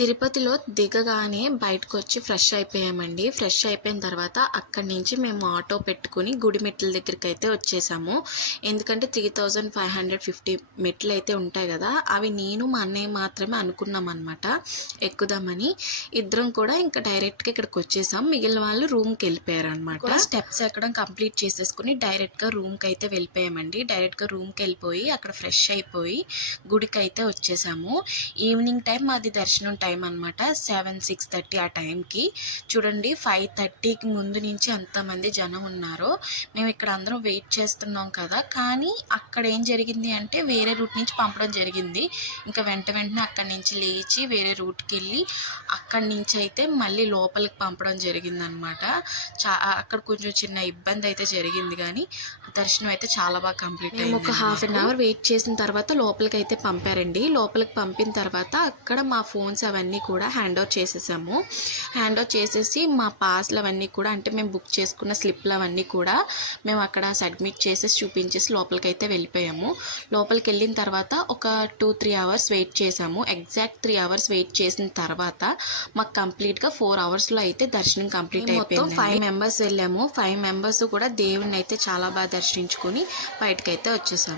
తిరుపతిలో దిగగానే బయటకొచ్చి ఫ్రెష్ అయిపోయామండి. ఫ్రెష్ అయిపోయిన తర్వాత అక్కడి నుంచి మేము ఆటో పెట్టుకుని గుడి మెట్ల దగ్గరికైతే వచ్చేసాము. ఎందుకంటే 3550 మెట్లయితే ఉంటాయి కదా! అవి నేను మా అన్నయ్య మాత్రమే అనుకున్నామనమాట ఎక్కుదామని. ఇద్దరం కూడా ఇంకా డైరెక్ట్‌గా ఇక్కడికొచ్చేసాం. మిగిలిన వాళ్ళు రూమ్‌కి వెళ్ళిపోయారనమాట. స్టెప్స్ ఎక్కడం కంప్లీట్ చేసేసుకొని డైరెక్ట్‌గా రూమ్‌కైతే వెళ్ళిపోయామండి. డైరెక్ట్‌గా రూమ్‌కెళ్ళిపోయి అక్కడ ఫ్రెష్ అయిపోయి గుడికైతే వచ్చేసాము. ఈవినింగ్ టైం మాది దర్శనం టైం అనమాట. 6:30 ఆ టైంకి చూడండి 5:30కి ముందు నుంచి ఎంతమంది జనం ఉన్నారో. మేము ఇక్కడ అందరం వెయిట్ చేస్తున్నాం కదా, కానీ అక్కడ ఏం జరిగింది అంటే వేరే రూట్ నుంచి పంపడం జరిగింది. ఇంకా వెంటనే అక్కడి నుంచి లేచి వేరే రూట్కి వెళ్ళి అక్కడి నుంచి అయితే మళ్ళీ లోపలికి పంపడం జరిగిందనమాట. అక్కడ కొంచెం చిన్న ఇబ్బంది అయితే జరిగింది, కానీ దర్శనం అయితే చాలా బాగా కంప్లీట్ అయింది. ఒక హాఫ్ అన్ అవర్ వెయిట్ చేసిన తర్వాత లోపలికి అయితే పంపారండి. లోపలికి పంపిన తర్వాత అక్కడ మా ఫోన్స్ అవన్నీ కూడా హ్యాండ్ ఓవర్ చేసేసాము. హ్యాండ్ ఓవర్ చేసేసి మా పాస్లు అవన్నీ కూడా, అంటే మేము బుక్ చేసుకున్న స్లిప్లు అవన్నీ కూడా మేము అక్కడ సబ్మిట్ చేసేసి చూపించేసి లోపలికి అయితే వెళ్ళిపోయాము. లోపలికి వెళ్ళిన తర్వాత ఒక 2-3 అవర్స్ వెయిట్ చేసాము. ఎగ్జాక్ట్ 3 అవర్స్ వెయిట్ చేసిన తర్వాత మాకు కంప్లీట్గా 4 అవర్స్లో అయితే దర్శనం కంప్లీట్ అయిపోయింది. 5 మెంబర్స్ వెళ్ళాము. 5 మెంబర్స్ కూడా దేవుడిని అయితే చాలా బాగా దర్శించుకుని బయటకైతే వచ్చేసాము.